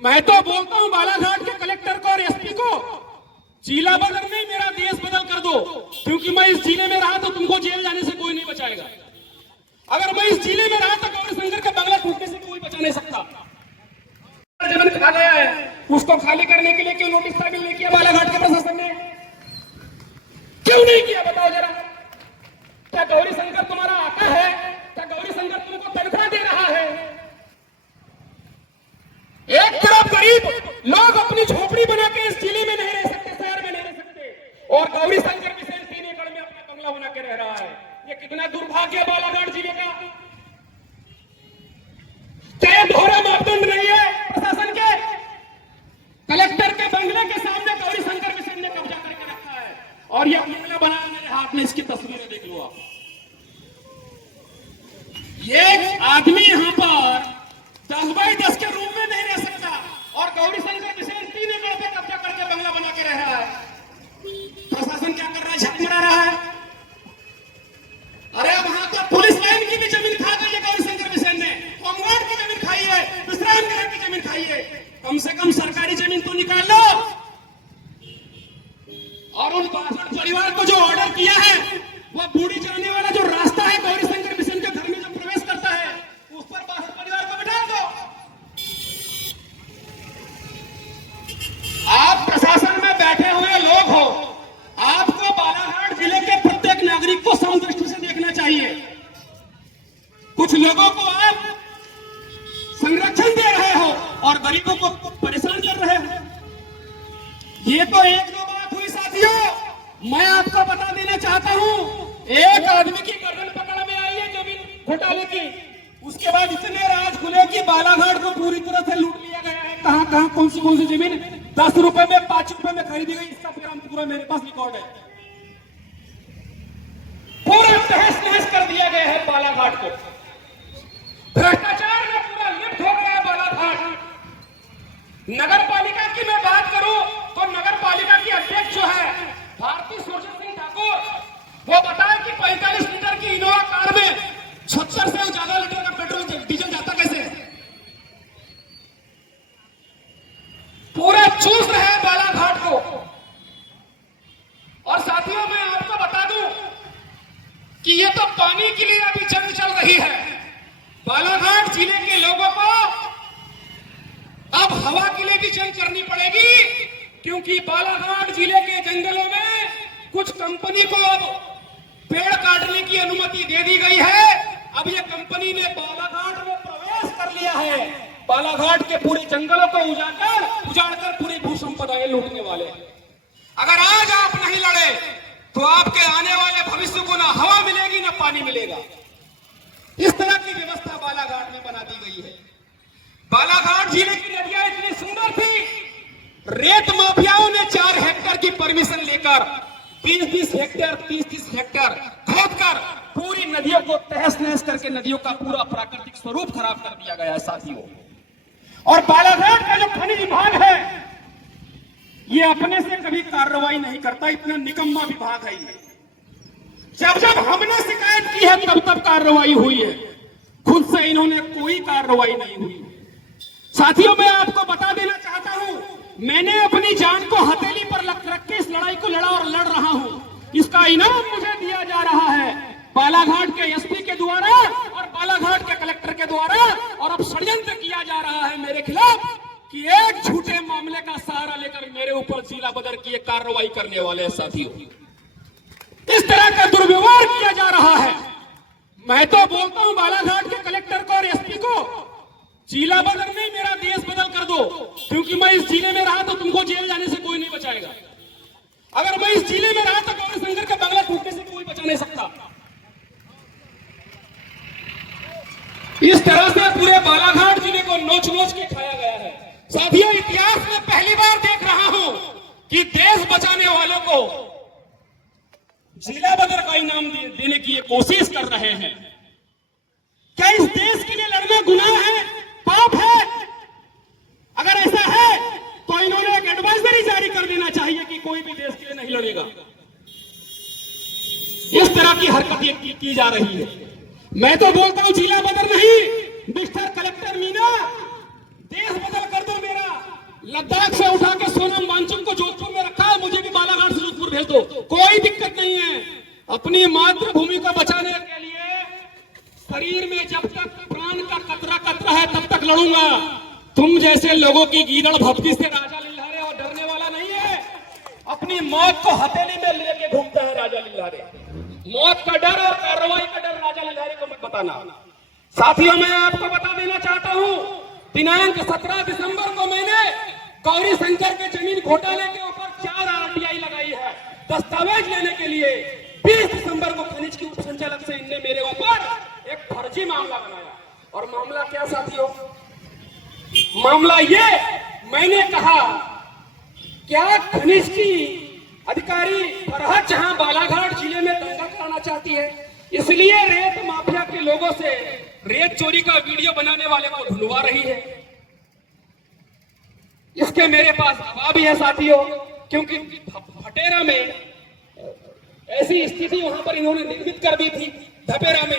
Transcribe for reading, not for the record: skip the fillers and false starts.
मैं तो बोलता हूं बालाघाट के कलेक्टर को और एसपी को, जिला बदल नहीं मेरा देश बदल कर दो, क्योंकि मैं इस जिले में रहा तो तुमको जेल जाने से कोई नहीं बचाएगा। अगर मैं इस जिले में रहा तो गौरीशंकर का बंगला टूटने से कोई बचा नहीं सकता। जमीन खा गया है, उसको खाली करने के लिए क्यों नोटिस फाइल नहीं किया बालाघाट के प्रशासन ने? क्यों नहीं किया बताओ जरा? क्या गौरीशंकर तुम्हारा आका है? क्या गौरीशंकर तुमको तनख्वाह दे रहा है? एक तरफ गरीब लोग अपनी झोपड़ी बना के इस जिले में नहीं रह सकते, शहर में नहीं रह सकते, और गौरीशंकर भी 3 एकड़ में अपना बंगला बना के रह रहा है। ये कितना दुर्भाग्य है बालाघाट जिले का। क्या दोहरा मापदंड नहीं है प्रशासन के? कलेक्टर के बंगले के सामने गौरीशंकर मिशन ने कब्जा करके रखा है, और यह बंगला बनाया मेरे हाथ में, इसकी तस्वीरें देख लो आप। ये आदमी यहां पर 10 बाई 10 के रूम में नहीं रह सकता, और गौरीशंकर मिशन 3 एकड़ पे कब्जा करके बंगला बना के रह रहा है। प्रशासन क्या कर रहा है? झक मरा रहा है। अरे वहां तो पुलिस लाइन की भी जमीन खा गई है गौरीशंकर मिशन ने, होमगार्ड की जमीन खाई है, विश्राम गृह की जमीन खाई है। कम से कम सरकारी जमीन तो निकाल लो। और उन 62 परिवार को जो ऑर्डर किया है, वो बूढ़ी जाने वाला जो रास्ता है गौरीशंकर मिशन के घर में जो प्रवेश करता है, उस पर 62 परिवार को बिठा दो। आप प्रशासन में बैठे हुए लोग हो, आपको बालाघाट जिले के प्रत्येक नागरिक को समदृष्टि से देखना चाहिए। कुछ लोगों को आप संरक्षण दे रहे हो और गरीबों को परेशान कर रहे हो। ये तो 1-2 बात हुई साथियों। मैं आपको बता देना चाहता हूं, एक आदमी की गर्दन पकड़ में आई है जमीन घोटाले की, उसके बाद इतने राज खुले कि बालाघाट को पूरी तरह से लूट लिया गया है। कहां कहां कौन सी जमीन 10 रुपए में 5 रुपए में खरीदी गई, इसका पूरा मेरे पास रिकॉर्ड है। पूरा तहस नहस कर दिया गया है बालाघाट को। भ्रष्टाचार में पूरा लिप्त हो गया है बालाघाट। नगर पालिका की मैं बात करूं तो नगर पालिका की अध्यक्ष जो है भारती सोशल सिंह ठाकुर, वो बताया कि 45 लीटर की इनोवा कार में 76 से ज्यादा लीटर का पेट्रोल डीजल जाता कैसे है? पूरा चूस रहे हैं बालाघाट को। और साथियों मैं आपको बता दूं कि ये तो पानी के लिए अभी जंग चल रही है। बालाघाट जिले के लोगों को अब हवा के लिए भी जंग करनी पड़ेगी, क्योंकि बालाघाट जिले के जंगलों में कुछ कंपनी को अब पेड़ काटने की अनुमति दे दी गई है। अब ये कंपनी ने बालाघाट में प्रवेश कर लिया है। बालाघाट के पूरे जंगलों को उजाड़कर पूरी भू संपदाएं लूटने वाले। अगर आज आप नहीं लड़े तो आपके आने वाले भविष्य को ना हवा मिलेगी ना पानी मिलेगा। इस तरह की व्यवस्था बालाघाट में बना दी गई है। बालाघाट जिले की नदियां इतनी सुंदर थी, रेत माफियाओं ने 4 हेक्टेयर की परमिशन लेकर 20-20 हेक्टेयर 30-30 हेक्टेयर खोदकर पूरी नदियों को तहस नहस करके नदियों का पूरा प्राकृतिक स्वरूप खराब कर दिया गया है साथियों। और बालाघाट का जो खनिज विभाग है, ये अपने से कभी कार्रवाई नहीं करता, इतना निकम्मा विभाग है ये। जब हमने शिकायत की है तब कार्रवाई हुई है, खुद से इन्होंने कोई कार्रवाई नहीं हुई। साथियों मैं आपको बता देना चाहता हूं, मैंने अपनी जान को हथेली पर रख के इस लड़ाई को लड़ा और लड़ रहा हूं। इसका इनाम मुझे दिया जा रहा है बालाघाट के एसपी के द्वारा और बालाघाट के कलेक्टर के द्वारा। और अब षड्यंत्र किया जा रहा है मेरे खिलाफ कि एक झूठे मामले का सहारा लेकर मेरे ऊपर जिला बदर की कार्रवाई करने वाले हैं साथियों। इस तरह का दुर्व्यवहार किया जा रहा है। मैं तो बोलता हूं बालाघाट के कलेक्टर को और एसपी को, जिला बदल नहीं मेरा देश बदल कर दो, क्योंकि मैं इस जिले में रहा तो तुमको जेल जाने से कोई नहीं बचाएगा। अगर मैं इस जिले में रहा तो गौरीशंकर का बंगला टूटने से कोई बचा नहीं सकता। इस तरह से पूरे बालाघाट जिले को नोच नोच के खाया गया है साथियों। इतिहास में पहली बार देख रहा हूं कि देश बचाने वालों को जिला बदर का इनाम देने की ये कोशिश कर रहे हैं। क्या इस देश के लिए लड़ना गुनाह है, पाप है? अगर ऐसा है तो इन्होंने एक एडवाइजरी जारी कर देना चाहिए कि कोई भी देश के लिए नहीं लड़ेगा। इस तरह की हरकतें की जा रही है। मैं तो बोलता हूं जिला बदल नहीं, मिस्टर कलेक्टर मीना, देश बदल कर दो मेरा। लद्दाख से उठा के सोनम वांगचुक को जोधपुर में रखा है, मुझे भी बालाघाट से जोधपुर भेज दो, कोई दिक्कत नहीं है। अपनी मातृभूमि को बचाने के लिए शरीर में जब तक प्राण का कतरा है तब तक लड़ूंगा। तुम जैसे लोगों की गीदड़ भपकी से राजा लिल्हारे और डरने वाला नहीं है। अपनी मौत को हथेली में लेके घूमता है राजा लिल्हारे। मौत का डर और कार्रवाई का डर राजा लिल्हारे को मत बताना। साथियों, मैं आपको बता देना चाहता हूं, दिनांक 17 दिसंबर को मैंने गौरी शंकर के जमीन घोटाले के ऊपर 4 आरटीआई लगाई है दस्तावेज लेने के लिए। 20 दिसंबर को खनिज की उप संचालक से इनने मेरे ऊपर एक फर्जी मामला बनाया। और मामला क्या साथियों? मामला ये, मैंने कहा क्या खनिज की अधिकारी फरहत जहां बालाघाट जिले में दंगा कराना चाहती है, इसलिए रेत माफिया के लोगों से रेत चोरी का वीडियो बनाने वाले को ढूंढवा रही है। इसके मेरे पास गवाह भी है साथियों, क्योंकि फटेरा में ऐसी स्थिति वहां पर इन्होंने निर्मित कर दी थी, धपेरा में।